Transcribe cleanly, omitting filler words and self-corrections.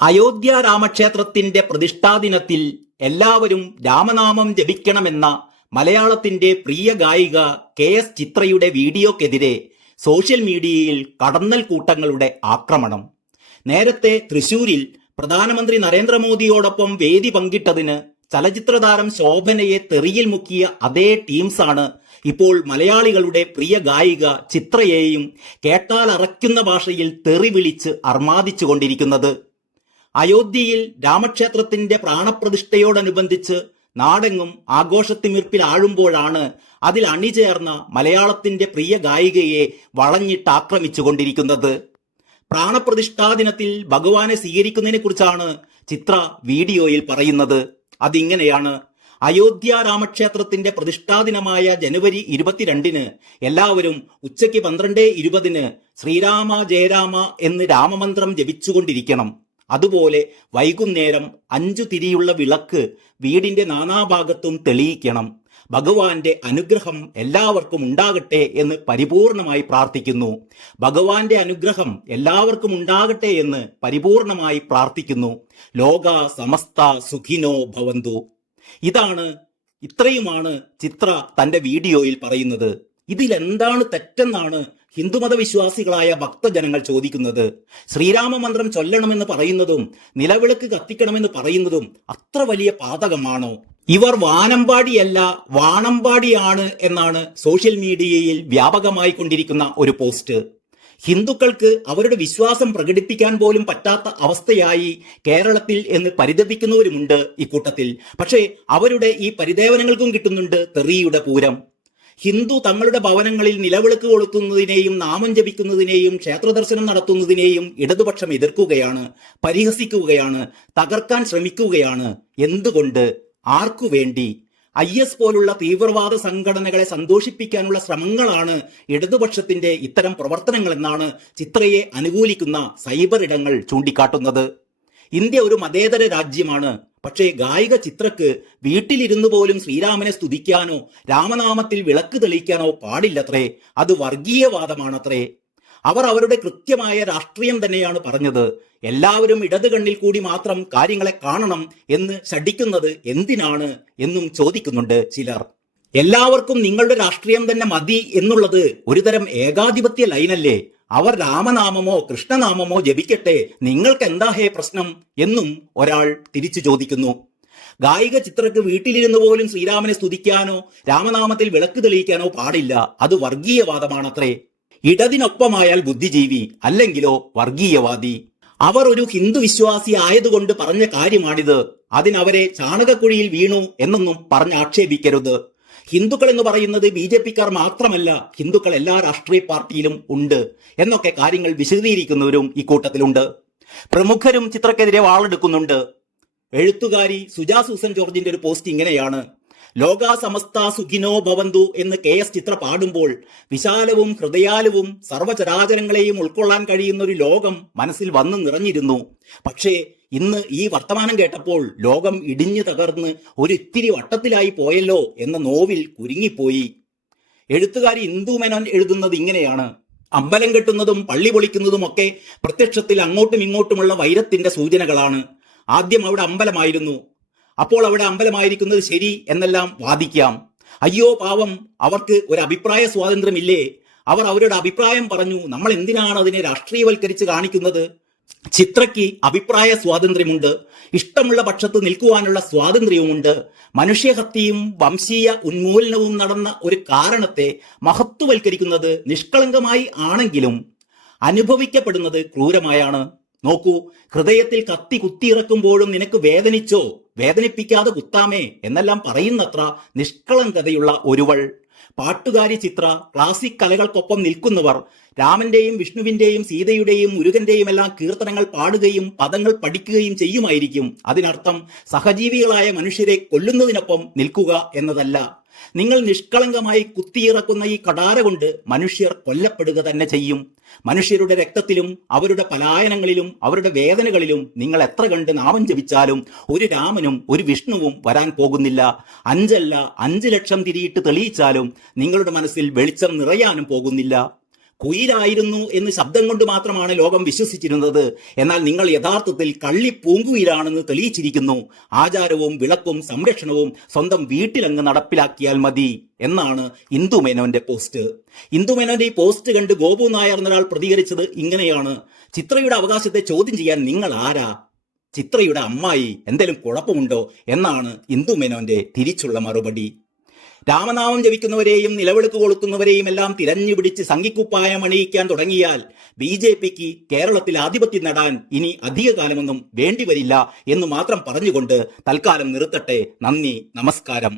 അയോധ്യ രാമക്ഷേത്രത്തിന്റെ പ്രതിഷ്ഠാ ദിനത്തിൽ എല്ലാവരും രാമനാമം ജപിക്കണമെന്ന മലയാളത്തിന്റെ പ്രിയ ഗായിക കെ.എസ്. ചിത്രയുടെ വീഡിയോക്കെതിരെ സോഷ്യൽ മീഡിയയിൽ കടന്നൽ കൂട്ടങ്ങളുടെ ആക്രമണം. നേരത്തെ തൃശൂരിൽ പ്രധാനമന്ത്രി നരേന്ദ്രമോദിയോടൊപ്പം വേദി പങ്കിട്ടതിന് ചലച്ചിത്രതാരം ശോഭനയെ തെറിയിൽ മുക്കിയ അതേ ടീംസാണ് ഇപ്പോൾ മലയാളികളുടെ പ്രിയ ഗായിക ചിത്രയെയും കേട്ടാൽ അറയ്ക്കുന്ന ഭാഷയിൽ തെറി വിളിച്ച് അർമാദിച്ചുകൊണ്ടിരിക്കുന്നത്. അയോധ്യയിൽ രാമക്ഷേത്രത്തിന്റെ പ്രാണപ്രതിഷ്ഠയോടനുബന്ധിച്ച് നാടെങ്ങും ആഘോഷത്തിമിർപ്പിൽ ആഴുമ്പോഴാണ് അതിൽ അണിചേർന്ന മലയാളത്തിന്റെ പ്രിയ ഗായികയെ വളഞ്ഞിട്ട് ആക്രമിച്ചുകൊണ്ടിരിക്കുന്നത്. പ്രാണപ്രതിഷ്ഠാ ദിനത്തിൽ ഭഗവാനെ സ്വീകരിക്കുന്നതിനെ കുറിച്ചാണ് ചിത്ര വീഡിയോയിൽ പറയുന്നത്. അതിങ്ങനെയാണ്: അയോധ്യ രാമക്ഷേത്രത്തിന്റെ പ്രതിഷ്ഠാദിനമായ ജനുവരി 22-ന് എല്ലാവരും ഉച്ചയ്ക്ക് 12:20 ശ്രീരാമ ജയരാമ എന്ന് രാമമന്ത്രം ജപിച്ചുകൊണ്ടിരിക്കണം. അതുപോലെ വൈകുന്നേരം 5 തിരിയുള്ള വിളക്ക് വീടിന്റെ നാനാഭാഗത്തും തെളിയിക്കണം. ഭഗവാന്റെ അനുഗ്രഹം എല്ലാവർക്കും ഉണ്ടാകട്ടെ എന്ന് പരിപൂർണമായി പ്രാർത്ഥിക്കുന്നു. ഭഗവാന്റെ അനുഗ്രഹം എല്ലാവർക്കും ഉണ്ടാകട്ടെ എന്ന് പരിപൂർണമായി പ്രാർത്ഥിക്കുന്നു. ലോക സമസ്ത സുഖിനോ ഭവന്തു. ഇത്രയുമാണ് ചിത്ര തന്റെ വീഡിയോയിൽ പറയുന്നത്. ഇതിലെന്താണ് തെറ്റെന്നാണ് ഹിന്ദുമത വിശ്വാസികളായ ഭക്തജനങ്ങൾ ചോദിക്കുന്നത്. ശ്രീരാമ മന്ത്രം ചൊല്ലണമെന്ന് പറയുന്നതും നിലവിളക്ക് കത്തിക്കണമെന്ന് പറയുന്നതും അത്ര വലിയ പാതകമാണോ? ഇവർ വാനമ്പാടിയല്ല വാണമ്പാടിയാണ് എന്നാണ് സോഷ്യൽ മീഡിയയിൽ വ്യാപകമായി കൊണ്ടിരിക്കുന്ന ഒരു പോസ്റ്റ്. ഹിന്ദുക്കൾക്ക് അവരുടെ വിശ്വാസം പ്രകടിപ്പിക്കാൻ പോലും പറ്റാത്ത അവസ്ഥയായി കേരളത്തിൽ എന്ന് പരിതപിക്കുന്നവരുമുണ്ട് ഇക്കൂട്ടത്തിൽ. പക്ഷേ അവരുടെ ഈ പരിദേവനങ്ങൾക്കും കിട്ടുന്നുണ്ട് തെറിയുടെ പൂരം. ഹിന്ദു തങ്ങളുടെ ഭവനങ്ങളിൽ നിലവിളക്ക് കൊളുത്തുന്നതിനെയും നാമം ജപിക്കുന്നതിനെയും ക്ഷേത്രദർശനം നടത്തുന്നതിനെയും ഇടതുപക്ഷം എതിർക്കുകയാണ്, പരിഹസിക്കുകയാണ്, തകർക്കാൻ ശ്രമിക്കുകയാണ്. എന്തുകൊണ്ട്? ആർക്കു വേണ്ടി? IS പോലുള്ള തീവ്രവാദ സംഘടനകളെ സന്തോഷിപ്പിക്കാനുള്ള ശ്രമങ്ങളാണ് ഇടതുപക്ഷത്തിന്റെ ഇത്തരം പ്രവർത്തനങ്ങളെന്നാണ് ചിത്രയെ അനുകൂലിക്കുന്ന സൈബർ ഇടങ്ങൾ ചൂണ്ടിക്കാട്ടുന്നത്. ഇന്ത്യ ഒരു മതേതര രാജ്യമാണ്. പക്ഷേ ഗായിക ചിത്രക്ക് വീട്ടിലിരുന്നു പോലും ശ്രീരാമനെ സ്തുതിക്കാനോ രാമനാമത്തിൽ വിളക്ക് തെളിയിക്കാനോ പാടില്ലത്രേ. അത് വർഗീയവാദമാണത്രേ. അവർ അവരുടെ കൃത്യമായ രാഷ്ട്രീയം തന്നെയാണ് പറഞ്ഞത്. എല്ലാവരും ഇടത് കണ്ണിൽ കൂടി മാത്രം കാര്യങ്ങളെ കാണണം എന്ന് ശഠിക്കുന്നത് എന്തിനാണ് എന്നും ചോദിക്കുന്നുണ്ട് ചിലർ. എല്ലാവർക്കും നിങ്ങളുടെ രാഷ്ട്രീയം തന്നെ മതി എന്നുള്ളത് ഒരുതരം ഏകാധിപത്യ ലൈനല്ലേ? അവർ രാമനാമമോ കൃഷ്ണനാമമോ ജപിക്കട്ടെ, നിങ്ങൾക്ക് എന്താ ഹേ പ്രശ്നം എന്നും ഒരാൾ തിരിച്ചു ചോദിക്കുന്നു. ഗായിക ചിത്രക്ക് വീട്ടിലിരുന്ന് പോലും ശ്രീരാമനെ സ്തുതിക്കാനോ രാമനാമത്തിൽ വിളക്ക് തെളിയിക്കാനോ പാടില്ല. അത് വർഗീയവാദമാണത്രേ. ഇടതിനൊപ്പമായാൽ ബുദ്ധിജീവി, അല്ലെങ്കിലോ വർഗീയവാദി. അവർ ഒരു ഹിന്ദു വിശ്വാസി ആയതുകൊണ്ട് പറഞ്ഞ കാര്യമാണിത്. അതിനവരെ ചാണകക്കുഴിയിൽ വീണു എന്നൊന്നും പറഞ്ഞ് ആക്ഷേപിക്കരുത്. ഹിന്ദുക്കൾ എന്ന് പറയുന്നത് BJP-ക്കാർ മാത്രമല്ല, ഹിന്ദുക്കൾ എല്ലാ രാഷ്ട്രീയ പാർട്ടിയിലും ഉണ്ട് എന്നൊക്കെ കാര്യങ്ങൾ വിശദീകരിക്കുന്നവരും ഇക്കൂട്ടത്തിലുണ്ട്. പ്രമുഖരും ചിത്രക്കെതിരെ വാളെടുക്കുന്നുണ്ട്. എഴുത്തുകാരി സുജാ സൂസൻ ജോർജിന്റെ ഒരു പോസ്റ്റ് ഇങ്ങനെയാണ്: ലോക സമസ്ത സുഖിനോ ഭവന്തു എന്ന് കെ.എസ്. ചിത്ര പാടുമ്പോൾ വിശാലവും ഹൃദയാലുവും സർവചരാചരങ്ങളെയും ഉൾക്കൊള്ളാൻ കഴിയുന്ന ഒരു ലോകം മനസ്സിൽ വന്നു നിറഞ്ഞിരുന്നു. പക്ഷേ ഇന്ന് ഈ വർത്തമാനം കേട്ടപ്പോൾ ലോകം ഇടിഞ്ഞു തകർന്ന് ഒരു ഇത്തിരി വട്ടത്തിലായി പോയല്ലോ എന്ന നോവിൽ കുരുങ്ങിപ്പോയി. എഴുത്തുകാരി ഇന്ദു മേനോൻ എഴുതുന്നത് ഇങ്ങനെയാണ്: അമ്പലം കെട്ടുന്നതും പള്ളി പൊളിക്കുന്നതും ഒക്കെ പ്രത്യക്ഷത്തിൽ അങ്ങോട്ടും ഇങ്ങോട്ടുമുള്ള വൈരത്തിന്റെ സൂചനകളാണ്. ആദ്യം അവിടെ അമ്പലമായിരുന്നു, അപ്പോൾ അവിടെ അമ്പലമായിരിക്കുന്നത് ശരി എന്നെല്ലാം വാദിക്കാം. അയ്യോ പാവം, അവർക്ക് ഒരു അഭിപ്രായ സ്വാതന്ത്ര്യമില്ലേ? അവർ അവരുടെ അഭിപ്രായം പറഞ്ഞു. നമ്മൾ എന്തിനാണ് അതിനെ രാഷ്ട്രീയവൽക്കരിച്ച് കാണിക്കുന്നത്? ചിത്രയ്ക്ക് അഭിപ്രായ സ്വാതന്ത്ര്യമുണ്ട്, ഇഷ്ടമുള്ള പക്ഷത്ത് നിൽക്കുവാനുള്ള സ്വാതന്ത്ര്യവുമുണ്ട്. മനുഷ്യഹത്യയും വംശീയ ഉന്മൂലനവും നടന്ന ഒരു കാരണത്തെ മഹത്വവൽക്കരിക്കുന്നത് നിഷ്കളങ്കമായി ആണെങ്കിലും അനുഭവിക്കപ്പെടുന്നത് ക്രൂരമായാണ്. നോക്കൂ, ഹൃദയത്തിൽ കത്തി കുത്തിയിറക്കുമ്പോഴും നിനക്ക് വേദനിച്ചോ? വേദനിപ്പിക്കാതെ കുത്താമേ എന്നെല്ലാം പറയുന്നത്ര നിഷ്കളങ്കതയുള്ള ഒരുവൾ. പാട്ടുകാരി ചിത്ര ക്ലാസിക് കലകൾക്കൊപ്പം നിൽക്കുന്നവർ രാമന്റെയും വിഷ്ണുവിന്റെയും സീതയുടെയും മുരുകന്റെയും എല്ലാം കീർത്തനങ്ങൾ പാടുകയും പദങ്ങൾ പഠിക്കുകയും ചെയ്യുമായിരിക്കും. അതിനർത്ഥം സഹജീവികളായ മനുഷ്യരെ കൊല്ലുന്നതിനൊപ്പം നിൽക്കുക എന്നതല്ല. നിങ്ങൾ നിഷ്കളങ്കമായി കുത്തിയിറക്കുന്ന ഈ കടാര കൊണ്ട് മനുഷ്യർ കൊല്ലപ്പെടുക തന്നെ ചെയ്യും. മനുഷ്യരുടെ രക്തത്തിലും അവരുടെ പലായനങ്ങളിലും അവരുടെ വേദനകളിലും നിങ്ങൾ എത്ര കണ്ട് നാമം ജപിച്ചാലും ഒരു രാമനും ഒരു വിഷ്ണുവും വരാൻ പോകുന്നില്ല. 5 ലക്ഷം തിരിയിട്ട് തെളിയിച്ചാലും നിങ്ങളുടെ മനസ്സിൽ വെളിച്ചം നിറയാനും പോകുന്നില്ല. കുയിലായിരുന്നു എന്ന് ശബ്ദം കൊണ്ട് മാത്രമാണ് ലോകം വിശ്വസിച്ചിരുന്നത്. എന്നാൽ നിങ്ങൾ യഥാർത്ഥത്തിൽ കള്ളിപ്പൂങ്കുയിലാണെന്ന് തെളിയിച്ചിരിക്കുന്നു. ആചാരവും വിളക്കും സംരക്ഷണവും സ്വന്തം വീട്ടിലങ്ങ് നടപ്പിലാക്കിയാൽ മതി എന്നാണ് ഇന്ദുമേനോന്റെ പോസ്റ്റ്. ഇന്ദുമേനോന്റെ ഈ പോസ്റ്റ് കണ്ട് ഗോപു നായർ എന്നൊരാൾ പ്രതികരിച്ചത് ഇങ്ങനെയാണ്: ചിത്രയുടെ അവകാശത്തെ ചോദ്യം ചെയ്യാൻ നിങ്ങൾ ആരാ? ചിത്രയുടെ അമ്മായി, എന്തെങ്കിലും കുഴപ്പമുണ്ടോ എന്നാണ് ഇന്ദുമേനോന്റെ തിരിച്ചുള്ള മറുപടി. രാമനാമം ജപിക്കുന്നവരെയും നിലവിളക്ക് കൊളുത്തുന്നവരെയും എല്ലാം തിരഞ്ഞുപിടിച്ച് സംഘിക്കുപ്പായം അണിയിക്കാൻ തുടങ്ങിയാൽ BJPക്ക് കേരളത്തിൽ ആധിപത്യം നേടാൻ ഇനി അധിക കാലമൊന്നും വേണ്ടിവരില്ല എന്ന് മാത്രം പറഞ്ഞുകൊണ്ട് തൽക്കാലം നിർത്തട്ടെ. നന്ദി, നമസ്കാരം.